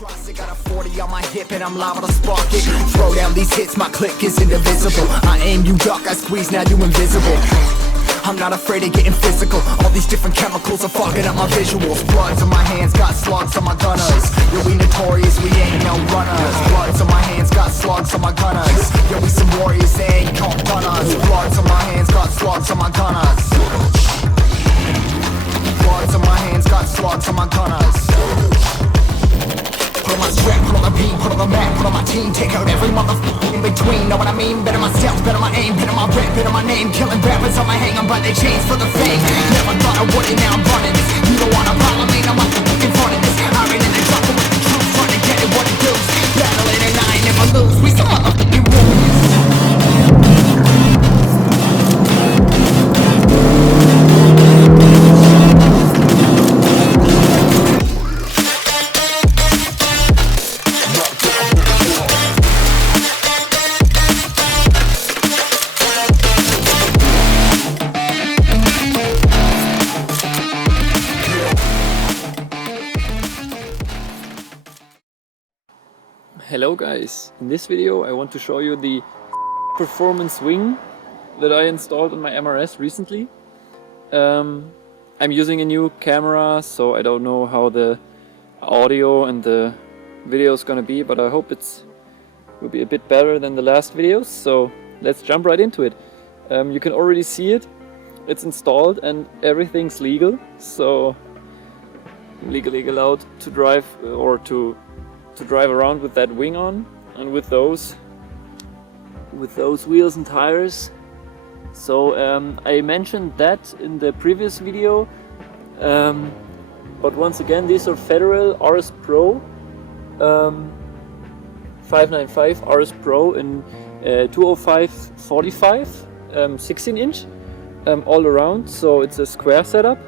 cross it, got a 40 on my hip and I'm liable to spark it. Throw down these hits, my click is indivisible. I aim, you duck, I squeeze, now you invisible. I'm not afraid of getting physical. All these different chemicals are fogging up my visuals. Bloods on my hands, got slugs on my gunners. Yo, we notorious, we ain't no runners. Bloods on my hands, got slugs on my gunners. Yo, we some warriors, they ain't can't run us. Bloods on my hands, got slugs on my gunners. Bloods on my hands, got slugs on my gunners. Put on my strap, put on the beat, put on the map, put on my team. Take out every motherfucker in between, know what I mean? Better myself, better my aim, better my rap, better my name. Killing rappers on my hang on by their chains for the fame. Never thought I would it, now I'm running this. You don't wanna follow me, I'm up in front of this. I ran in the jungle with the truth, trying to get it what it does. Battling and I ain't never lose, we some motherfucking warriors. Hello guys, in this video I want to show you the performance wing that I installed on my MRS recently. I'm using a new camera, so I don't know how the audio and the video is gonna be, but I hope it will be a bit better than the last videos, so let's jump right into it. You can already see it, it's installed and everything's legal, so I'm legally allowed to drive or to drive around with that wing on and with those wheels and tires. So I mentioned that in the previous video, but once again these are Federal RS Pro 595 RS Pro in 205/45 16 inch all around, so it's a square setup.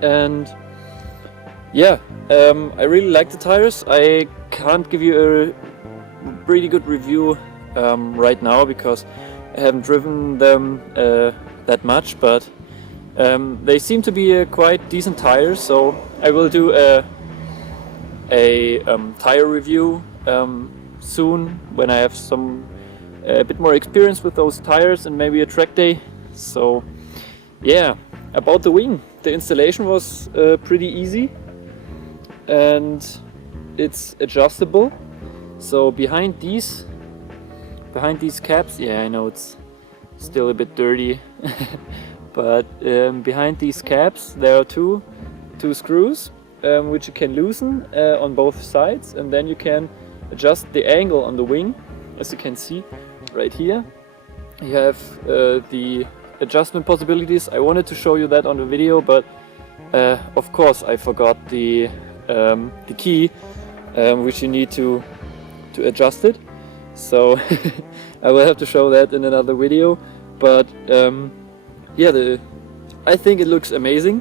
And yeah, I really like the tires. I can't give you a pretty good review right now because I haven't driven them that much, but they seem to be quite decent tires, so I will do a tire review soon when I have a bit more experience with those tires and maybe a track day. So yeah, about the wing, the installation was pretty easy and it's adjustable. So behind these caps, yeah, I know it's still a bit dirty, but behind these caps there are two screws which you can loosen on both sides, and then you can adjust the angle on the wing. As you can see right here, you have the adjustment possibilities. I wanted to show you that on the video, but of course I forgot the key which you need to adjust it, so I will have to show that in another video. But yeah, I think it looks amazing,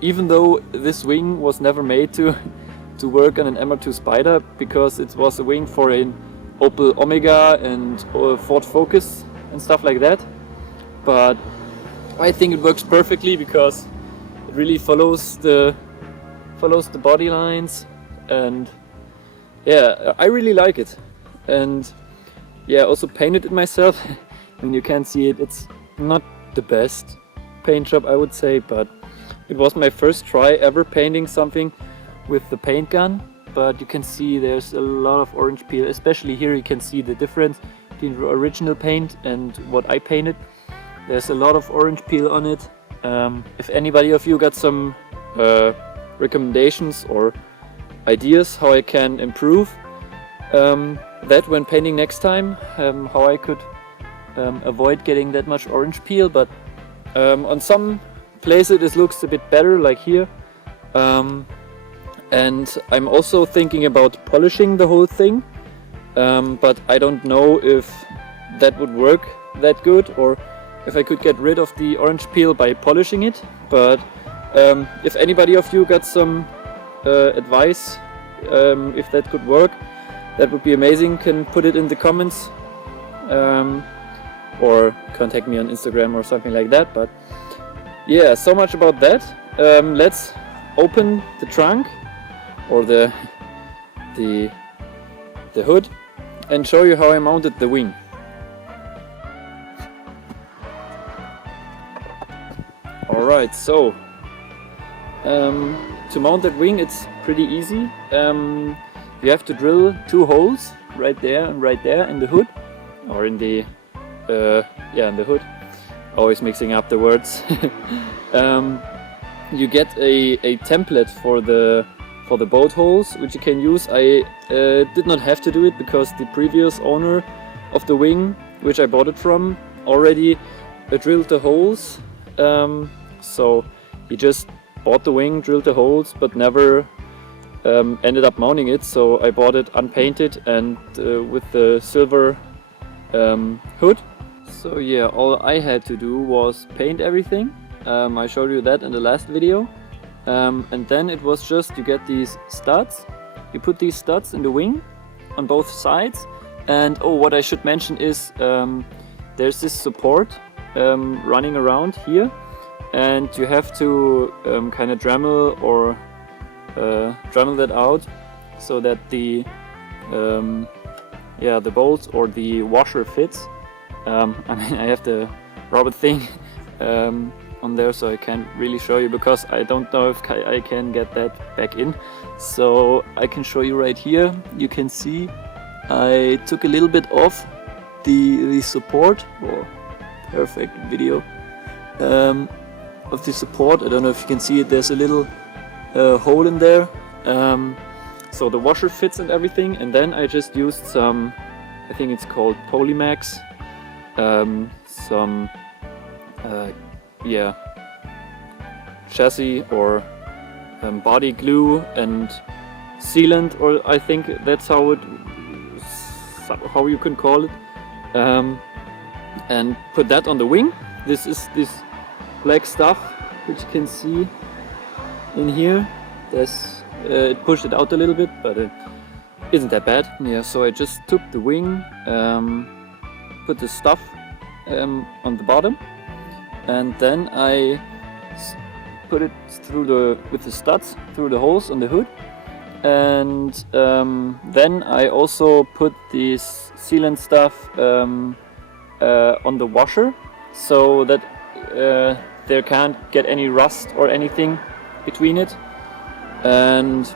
even though this wing was never made to work on an MR2 Spyder, because it was a wing for an Opel Omega and Ford Focus and stuff like that. But I think it works perfectly because it really follows the body lines, and yeah, I really like it. And yeah, also painted it myself. And you can see it, it's not the best paint job, I would say, but it was my first try ever painting something with the paint gun. But you can see there's a lot of orange peel, especially here you can see the difference between the original paint and what I painted. There's a lot of orange peel on it. If anybody of you got some recommendations or ideas how I can improve that when painting next time, how I could avoid getting that much orange peel. But on some places it looks a bit better, like here, and I'm also thinking about polishing the whole thing, but I don't know if that would work that good, or if I could get rid of the orange peel by polishing it. But if anybody of you got some advice if that could work, that would be amazing. Can put it in the comments or contact me on Instagram or something like that. But yeah, so much about that. Let's open the trunk or the hood and show you how I mounted the wing. Alright, so to mount that wing it's pretty easy. You have to drill 2 holes right there and right there in the hood, or in the in the hood. Always mixing up the words. You get a template for the bolt holes, which you can use. I did not have to do it because the previous owner of the wing, which I bought it from, already drilled the holes. So he just bought the wing, drilled the holes, but never ended up mounting it. So I bought it unpainted and with the silver hood. So yeah, all I had to do was paint everything. I showed you that in the last video. And then it was just, you get these studs, you put these studs in the wing on both sides. And oh, what I should mention is there's this support running around here, and you have to kind of Dremel or Dremel that out so that the bolts or the washer fits. I mean, I have the rubber thing on there, so I can't really show you because I don't know if I can get that back in. So I can show you right here. You can see I took a little bit off the support. Oh, perfect video of the support. I don't know if you can see it. There's a little hole in there. So the washer fits and everything. And then I just used some, I think it's called Polymax, some chassis or body glue and sealant, or I think that's how you can call it, and put that on the wing. This is this black stuff which you can see in here. There's it pushed it out a little bit, but it isn't that bad. Yeah, so I just took the wing, put the stuff on the bottom, and then I put it through with the studs through the holes on the hood, and then I also put this sealant stuff on the washer so that there can't get any rust or anything between it. And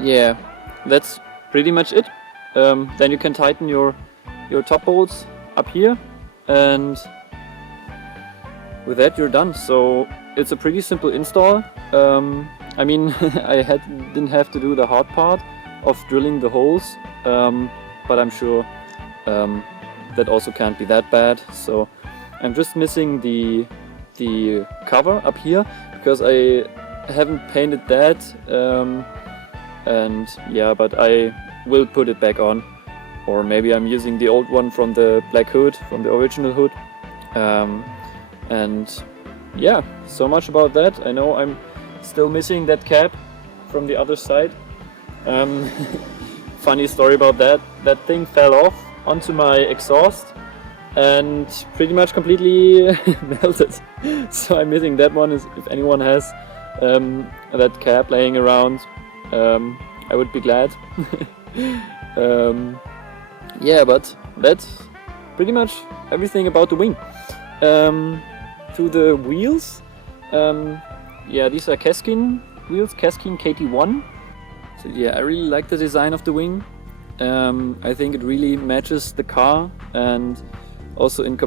yeah, that's pretty much it. Then you can tighten your top bolts up here, and with that you're done. So it's a pretty simple install. I mean, I didn't have to do the hard part of drilling the holes, but I'm sure that also can't be that bad. So I'm just missing the cover up here because I haven't painted that, and yeah, but I will put it back on, or maybe I'm using the old one from the black hood, from the original hood. And yeah, so much about that. I know I'm still missing that cap from the other side. Funny story about that. That thing fell off onto my exhaust and pretty much completely melted. So I'm missing that one. If anyone has that cap laying around, I would be glad. Yeah, but that's pretty much everything about the wing. To the wheels, yeah, these are Keskin wheels, Keskin KT1. So yeah, I really like the design of the wing. I think it really matches the car, and also in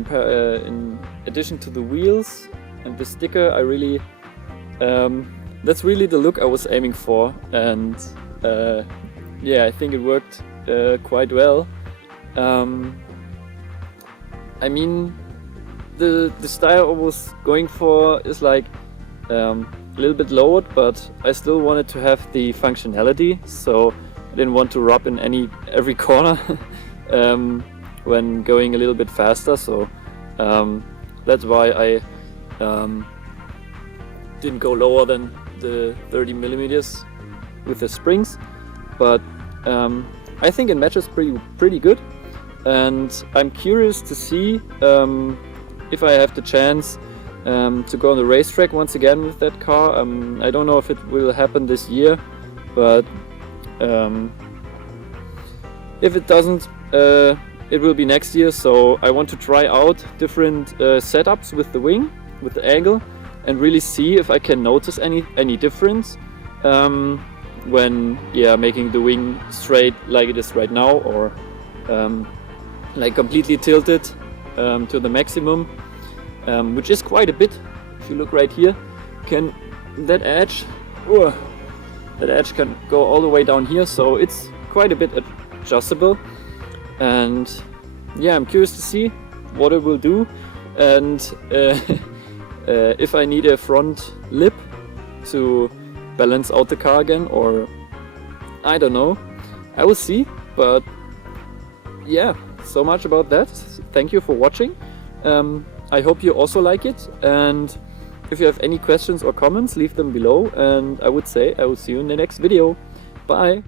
addition to the wheels and the sticker, I really that's really the look I was aiming for, and yeah, I think it worked quite well. I mean, the style I was going for is like a little bit lowered, but I still wanted to have the functionality, so I didn't want to rub in every corner when going a little bit faster. So that's why I didn't go lower than the 30 millimeters with the springs, but I think it matches pretty good, and I'm curious to see if I have the chance to go on the racetrack once again with that car. I don't know if it will happen this year, but if it doesn't, it will be next year. So I want to try out different setups with the wing, with the angle, and really see if I can notice any difference when making the wing straight like it is right now, or like completely tilted to the maximum, which is quite a bit. If you look right here, that edge can go all the way down here, so it's quite a bit adjustable. And yeah, I'm curious to see what it will do, and if I need a front lip to balance out the car again, or I don't know, I will see. But yeah, so much about that. Thank you for watching. I hope you also like it, and if you have any questions or comments, leave them below, and I would say I will see you in the next video. Bye!